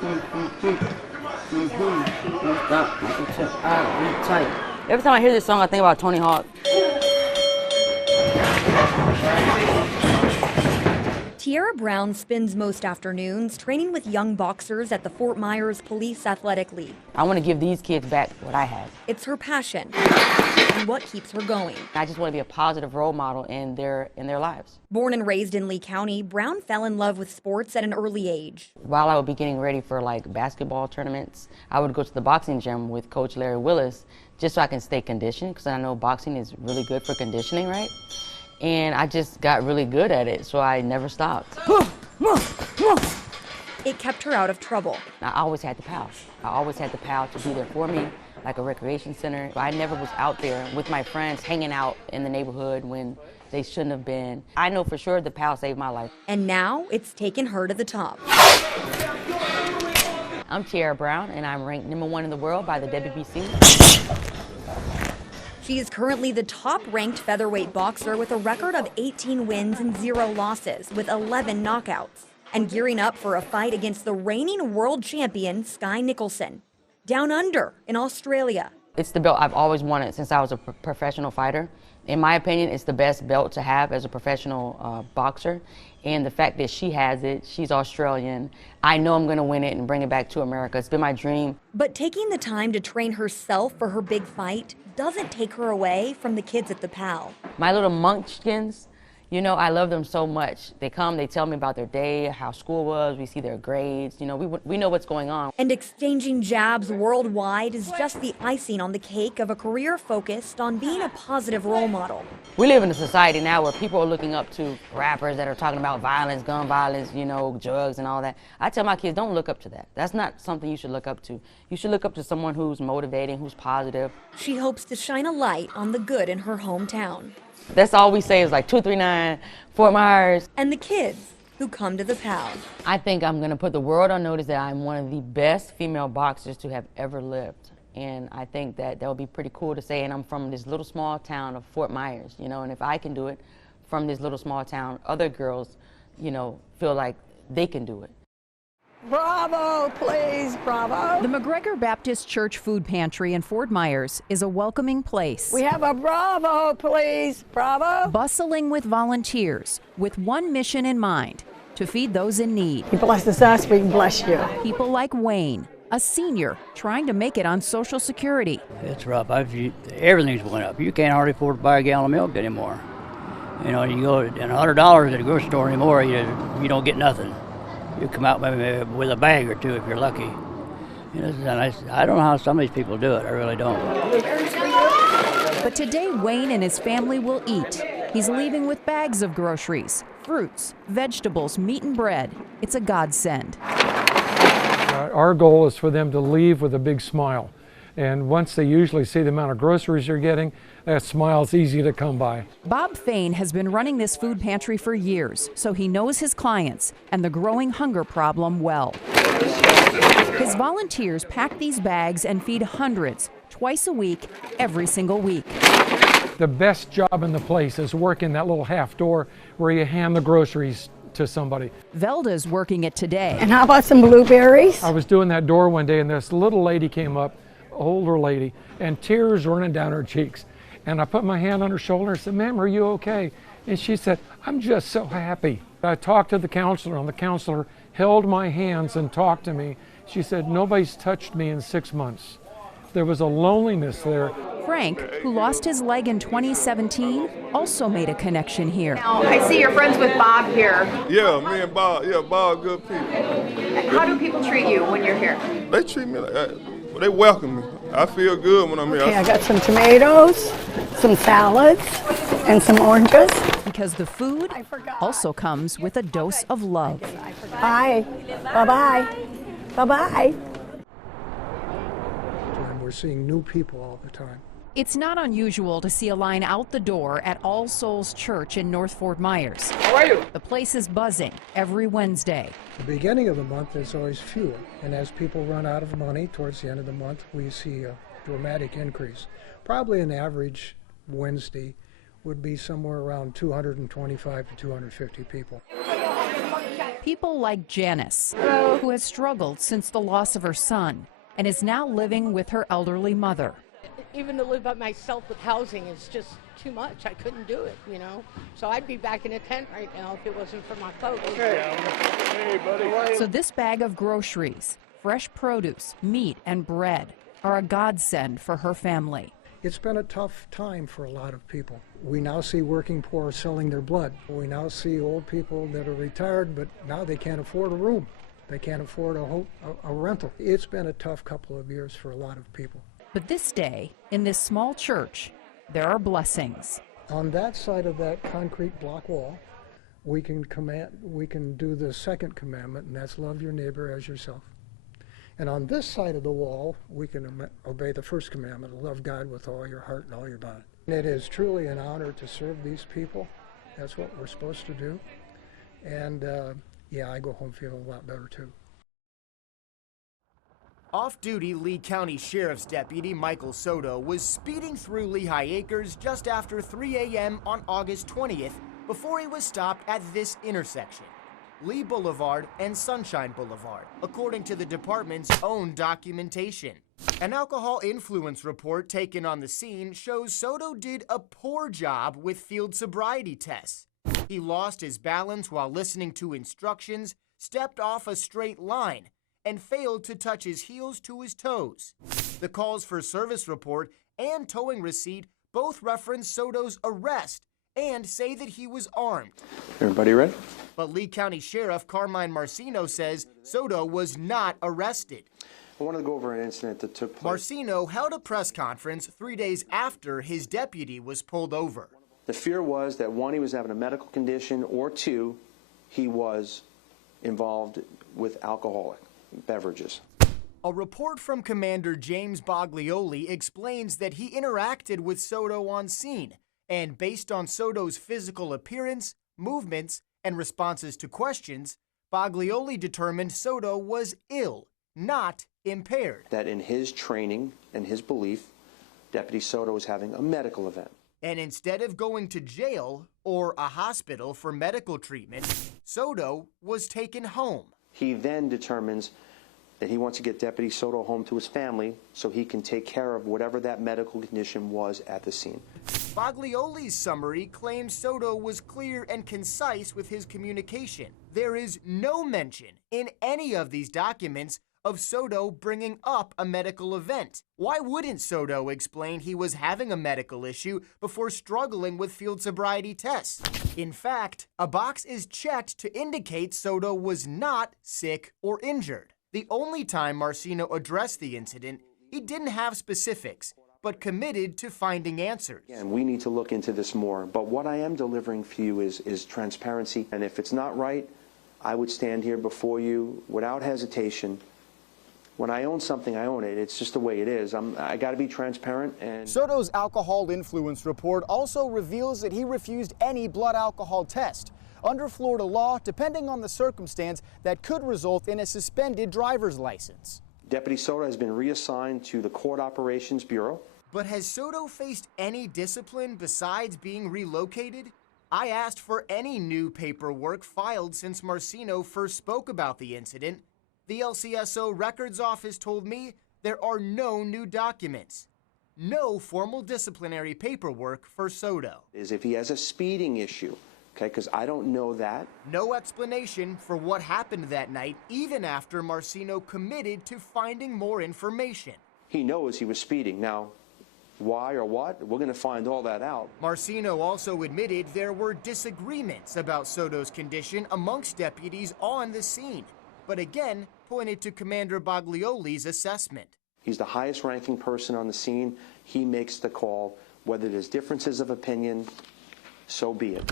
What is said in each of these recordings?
Tight. Every time I hear this song, I think about Tony Hawk. Tiara Brown spends most afternoons training with young boxers at the Fort Myers Police Athletic League. I want to give these kids back what I had. It's her passion and what keeps her going. I just want to be a positive role model in their lives. Born and raised in Lee County, Brown fell in love with sports at an early age. While I would be getting ready for like basketball tournaments, I would go to the boxing gym with Coach Larry Willis just so I can stay conditioned, because I know boxing is really good for conditioning, right? And I just got really good at it, so I never stopped. It kept her out of trouble. I always had the PAL. I always had the PAL to be there for me, like a recreation center. I never was out there with my friends hanging out in the neighborhood when they shouldn't have been. I know for sure the PAL saved my life. And now it's taken her to the top. I'm Tiara Brown, and I'm ranked #1 in the world by the WBC. She is currently the top-ranked featherweight boxer with a record of 18 wins and 0 losses, with 11 knockouts, and gearing up for a fight against the reigning world champion, Sky Nicholson, down under in Australia. It's the belt I've always wanted since I was a professional fighter. In my opinion, it's the best belt to have as a professional boxer. And the fact that she has it, she's Australian, I know I'm going to win it and bring it back to America. It's been my dream. But taking the time to train herself for her big fight doesn't take her away from the kids at the PAL. My little munchkins, you know, I love them so much. They come, they tell me about their day, how school was, we see their grades, you know, we know what's going on. And exchanging jabs worldwide is just the icing on the cake of a career focused on being a positive role model. We live in a society now where people are looking up to rappers that are talking about violence, gun violence, you know, drugs and all that. I tell my kids, don't look up to that. That's not something you should look up to. You should look up to someone who's motivating, who's positive. She hopes to shine a light on the good in her hometown. That's all we say is like 239, Fort Myers. And the kids who come to the PAL. I think I'm going to put the world on notice that I'm one of the best female boxers to have ever lived. And I think that would be pretty cool to say, and I'm from this little small town of Fort Myers, you know, and if I can do it from this little small town, other girls, you know, feel like they can do it. Bravo, please, bravo. The McGregor Baptist Church Food Pantry in Fort Myers is a welcoming place. We have a bravo, please, bravo. Bustling with volunteers, with one mission in mind, to feed those in need. He blesses us, we bless you. People like Wayne, a senior trying to make it on Social Security. It's rough. Everything's went up. You can't hardly afford to buy a gallon of milk anymore. You know, you go and $100 at a grocery store anymore, you don't get nothing. You come out maybe with a bag or two if you're lucky. You know, and I don't know how some of these people do it. I really don't. But today, Wayne and his family will eat. He's leaving with bags of groceries, fruits, vegetables, meat, and bread. It's a godsend. Our goal is for them to leave with a big smile. And once they usually see the amount of groceries you're getting, that smile's easy to come by. Bob Fain has been running this food pantry for years, so he knows his clients and the growing hunger problem well. His volunteers pack these bags and feed hundreds, twice a week, every single week. The best job in the place is working that little half door where you hand the groceries to somebody. Velda's working it today. And how about some blueberries? I was doing that door one day and this little lady came up, older lady, and tears running down her cheeks. And I put my hand on her shoulder and said, "Ma'am, are you okay?" And she said, "I'm just so happy." I talked to the counselor, and the counselor held my hands and talked to me. She said, "Nobody's touched me in 6 months." There was a loneliness there. Frank, who lost his leg in 2017, also made a connection here. Now, I see you're friends with Bob here. Yeah, me and Bob. Yeah, Bob, good people. How do people treat you when you're here? They treat me like they welcome me. I feel good when I'm here. Okay, I got some tomatoes, some salads, and some oranges. Because the food also comes with a dose of love. Bye. Bye-bye. Bye-bye. And we're seeing new people all the time. It's not unusual to see a line out the door at All Souls Church in North Fort Myers. How are you? The place is buzzing every Wednesday. The beginning of the month is always fewer, and as people run out of money towards the end of the month, we see a dramatic increase. Probably an average Wednesday would be somewhere around 225 to 250 people. People like Janice, who has struggled since the loss of her son and is now living with her elderly mother. Even to live by myself with housing is just too much. I couldn't do it, you know. So I'd be back in a tent right now if it wasn't for my folks. Hey, buddy. So this bag of groceries, fresh produce, meat, and bread are a godsend for her family. It's been a tough time for a lot of people. We now see working poor selling their blood. We now see old people that are retired, but now they can't afford a room. They can't afford a rental. It's been a tough couple of years for a lot of people. But this day, in this small church, there are blessings. On that side of that concrete block wall, we can do the second commandment, and that's love your neighbor as yourself. And on this side of the wall, we can obey the first commandment, love God with all your heart and all your mind. And it is truly an honor to serve these people. That's what we're supposed to do. And yeah, I go home feeling a lot better too. Off-duty Lee County Sheriff's Deputy Michael Soto was speeding through Lehigh Acres just after 3 a.m. on August 20th before he was stopped at this intersection, Lee Boulevard and Sunshine Boulevard, according to the department's own documentation. An alcohol influence report taken on the scene shows Soto did a poor job with field sobriety tests. He lost his balance while listening to instructions, stepped off a straight line, and failed to touch his heels to his toes. The calls for service report and towing receipt both reference Soto's arrest and say that he was armed. Everybody ready? But Lee County Sheriff Carmine Marcino says Soto was not arrested. I wanted to go over an incident that took place. Marcino held a press conference 3 days after his deputy was pulled over. The fear was that 1, he was having a medical condition, or 2, he was involved with alcoholic beverages. A report from Commander James Baglioli explains that he interacted with Soto on scene, and based on Soto's physical appearance, movements, and responses to questions, Baglioli determined Soto was ill, not impaired. That in his training and his belief, Deputy Soto was having a medical event. And instead of going to jail or a hospital for medical treatment, Soto was taken home. He then determines that he wants to get Deputy Soto home to his family so he can take care of whatever that medical condition was at the scene. Baglioli's summary claims Soto was clear and concise with his communication. There is no mention in any of these documents of Soto bringing up a medical event. Why wouldn't Soto explain he was having a medical issue before struggling with field sobriety tests? In fact, a box is checked to indicate Soto was not sick or injured. The only time Marcino addressed the incident, he didn't have specifics, but committed to finding answers. And we need to look into this more, but what I am delivering for you is transparency, and if it's not right, I would stand here before you without hesitation. When I own something, I own it. It's just the way it is. I got to be transparent. And Soto's alcohol influence report also reveals that he refused any blood alcohol test. Under Florida law, depending on the circumstance, that could result in a suspended driver's license. Deputy Soto has been reassigned to the Court Operations Bureau. But has Soto faced any discipline besides being relocated? I asked for any new paperwork filed since Marcino first spoke about the incident. The LCSO Records Office told me there are no new documents. No formal disciplinary paperwork for Soto. Is if he has a speeding issue, okay, because I don't know that. No explanation for what happened that night, even after Marcino committed to finding more information. He knows he was speeding. Now, why or what? We're going to find all that out. Marcino also admitted there were disagreements about Soto's condition amongst deputies on the scene, but again pointed to Commander Baglioli's assessment. He's the highest ranking person on the scene. He makes the call. Whether there's differences of opinion, so be it.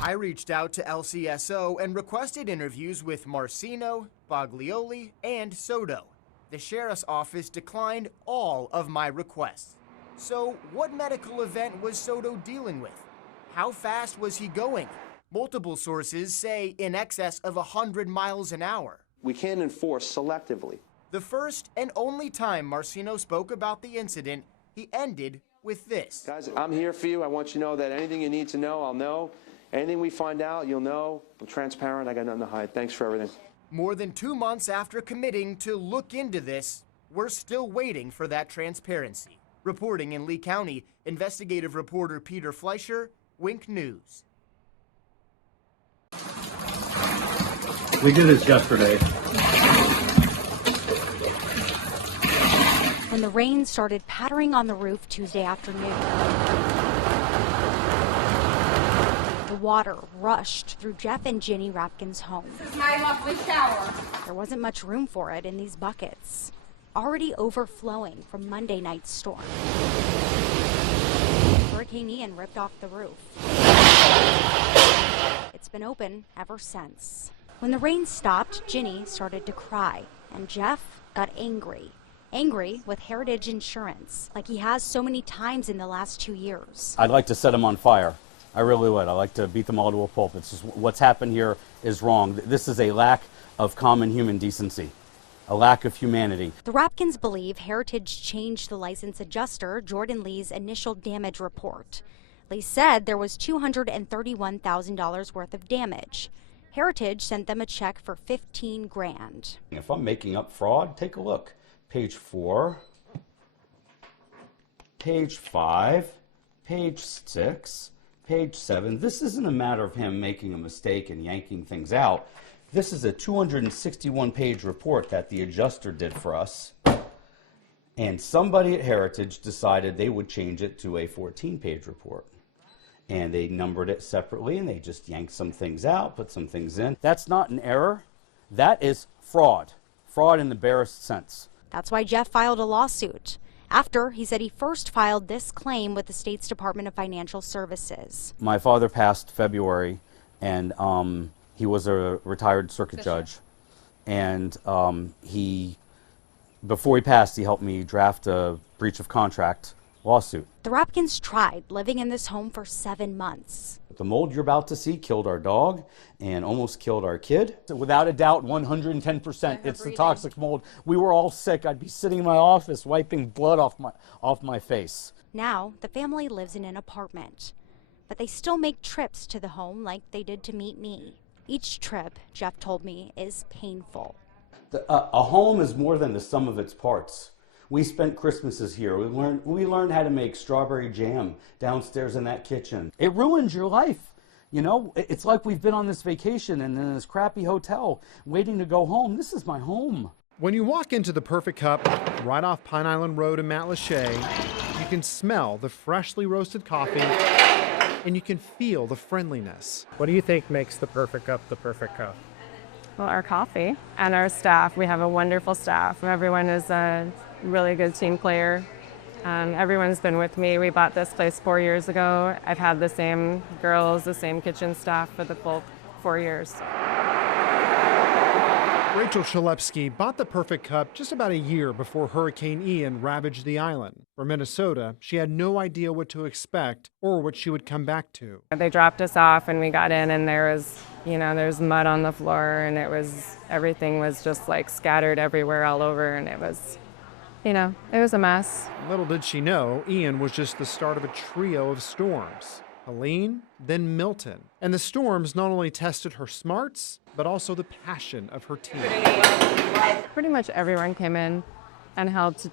I reached out to LCSO and requested interviews with Marcino, Baglioli, and Soto. The sheriff's office declined all of my requests. So what medical event was Soto dealing with? How fast was he going? Multiple sources say in excess of 100 miles an hour. We can't enforce selectively. The first and only time Marcino spoke about the incident, he ended with this. Guys, I'm here for you. I want you to know that anything you need to know, I'll know. Anything we find out, you'll know. I'm transparent. I got nothing to hide. Thanks for everything. More than 2 months after committing to look into this, we're still waiting for that transparency. Reporting in Lee County, investigative reporter Peter Fleischer, Wink News. We did this yesterday. When the rain started pattering on the roof Tuesday afternoon, the water rushed through Jeff and Ginny Rapkin's home. This is my lovely shower. There wasn't much room for it in these buckets, already overflowing from Monday night's storm. Hurricane Ian ripped off the roof. It's been open ever since. When the rain stopped, Ginny started to cry, and Jeff got angry. Angry with Heritage Insurance, like he has so many times in the last 2 years. I'd like to set them on fire. I really would. I'd like to beat them all to a pulp. It's just what's happened here is wrong. This is a lack of common human decency, a lack of humanity. The Rapkins believe Heritage changed the license adjuster, Jordan Lee's initial damage report. Lee said there was $231,000 worth of damage. Heritage sent them a check for $15,000. If I'm making up fraud, take a look. Page 4, page 5, page 6, page 7. This isn't a matter of him making a mistake and yanking things out. This is a 261-page report that the adjuster did for us. And somebody at Heritage decided they would change it to a 14-page report. And they numbered it separately, and they just yanked some things out, put some things in. That's not an error. That is fraud. Fraud in the barest sense. That's why Jeff filed a lawsuit. After he said he first filed this claim with the state's Department of Financial Services. My father passed February, and he was a retired circuit judge. And before he passed, he helped me draft a breach of contract lawsuit. The Rapkins tried living in this home for 7 months. The mold you're about to see killed our dog and almost killed our kid. Without a doubt, 110%, it's the toxic mold. We were all sick. I'd be sitting in my office wiping blood off my face. Now, the family lives in an apartment, but they still make trips to the home like they did to meet me. Each trip, Jeff told me, is painful. A home is more than the sum of its parts. We spent Christmases here. We learned how to make strawberry jam downstairs in that kitchen. It ruins your life. You know, it's like we've been on this vacation and in this crappy hotel waiting to go home. This is my home. When you walk into the Perfect Cup right off Pine Island Road in Matlacha, you can smell the freshly roasted coffee and you can feel the friendliness. What do you think makes the Perfect Cup the Perfect Cup? Well, our coffee and our staff. We have a wonderful staff. Everyone is a really good team player. Everyone's been with me. We bought this place 4 years ago. I've had the same girls, the same kitchen staff for the full 4 years. Rachel Shalepsky bought the Perfect Cup just about a year before Hurricane Ian ravaged the island. From Minnesota, she had no idea what to expect or what she would come back to. They dropped us off and we got in and there was mud on the floor and everything was just like scattered everywhere all over and it was a mess. Little did she know, Ian was just the start of a trio of storms. Helene, then Milton. And the storms not only tested her smarts, but also the passion of her team. Pretty much everyone came in and helped.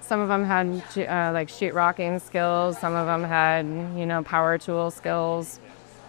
Some of them had like sheetrocking skills, some of them had, power tool skills.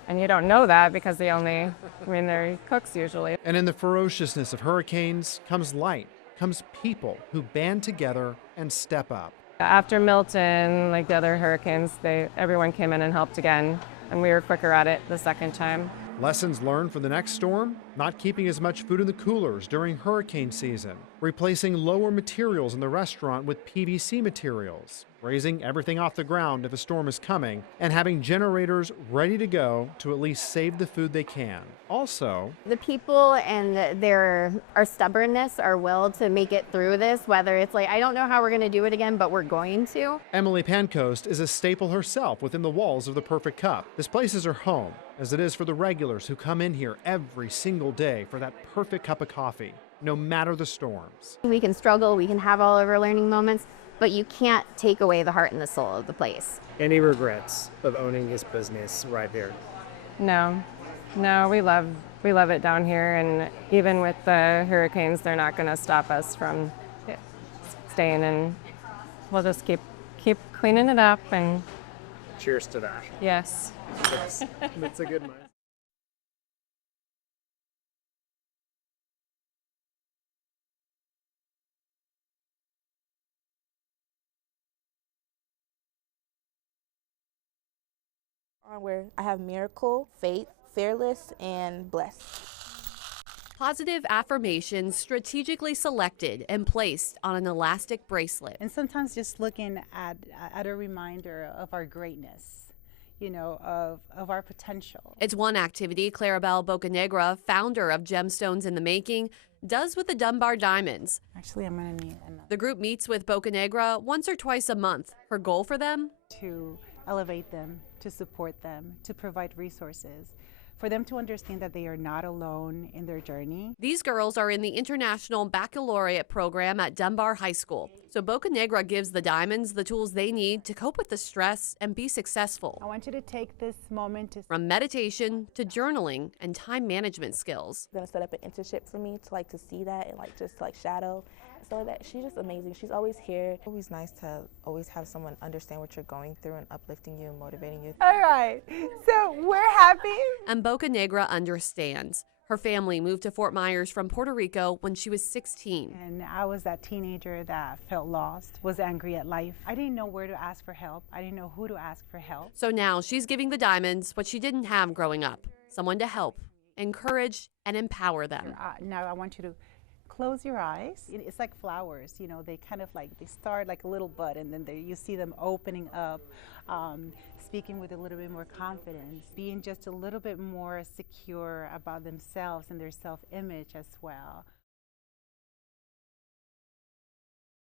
And you don't know that because they're cooks usually. And in the ferociousness of hurricanes comes light, comes people who band together and step up. After Milton, like the other hurricanes, everyone came in and helped again, and we were quicker at it the second time. Lessons learned for the next storm? Not keeping as much food in the coolers during hurricane season, replacing lower materials in the restaurant with PVC materials, raising everything off the ground if a storm is coming, and having generators ready to go to at least save the food they can. Also, the people and our stubbornness, our will to make it through this, whether it's like, I don't know how we're going to do it again, but we're going to. Emily Pancoast is a staple herself within the walls of the Perfect Cup. This place is her home, as it is for the regulars who come in here every single day for that perfect cup of coffee, no matter the storms. We can struggle, we can have all of our learning moments, but you can't take away the heart and the soul of the place. Any regrets of owning this business right here? No, no, we love it down here, and even with the hurricanes, they're not going to stop us from staying, and we'll just keep cleaning it up. And cheers to that. yes, That's a good one. Where I have miracle, faith, fearless, and blessed. Positive affirmations strategically selected and placed on an elastic bracelet. And sometimes just looking at a reminder of our greatness, you know, of our potential. It's one activity Clarabelle Bocanegra, founder of Gemstones in the Making, does with the Dunbar Diamonds. Actually, I'm going to need another. The group meets with Bocanegra once or twice a month. Her goal for them? To elevate them, to support them, to provide resources, for them to understand that they are not alone in their journey. These girls are in the International Baccalaureate program at Dunbar High School. So Bocanegra gives the Diamonds the tools they need to cope with the stress and be successful. I want you to take this moment to... From meditation to journaling and time management skills. I'm gonna set up an internship for me to see that and just shadow. So that she's just amazing. She's always here. Always nice to always have someone understand what you're going through and uplifting you and motivating you. All right, so we're happy. And Bocanegra understands. Her family moved to Fort Myers from Puerto Rico when she was 16. And I was that teenager that felt lost, was angry at life. I didn't know where to ask for help. I didn't know who to ask for help. So now she's giving the Diamonds what she didn't have growing up. Someone to help, encourage, and empower them. Now I want you to close your eyes. It's like flowers, you know, they kind of they start like a little bud, and then you see them opening up, speaking with a little bit more confidence, being just a little bit more secure about themselves and their self-image as well.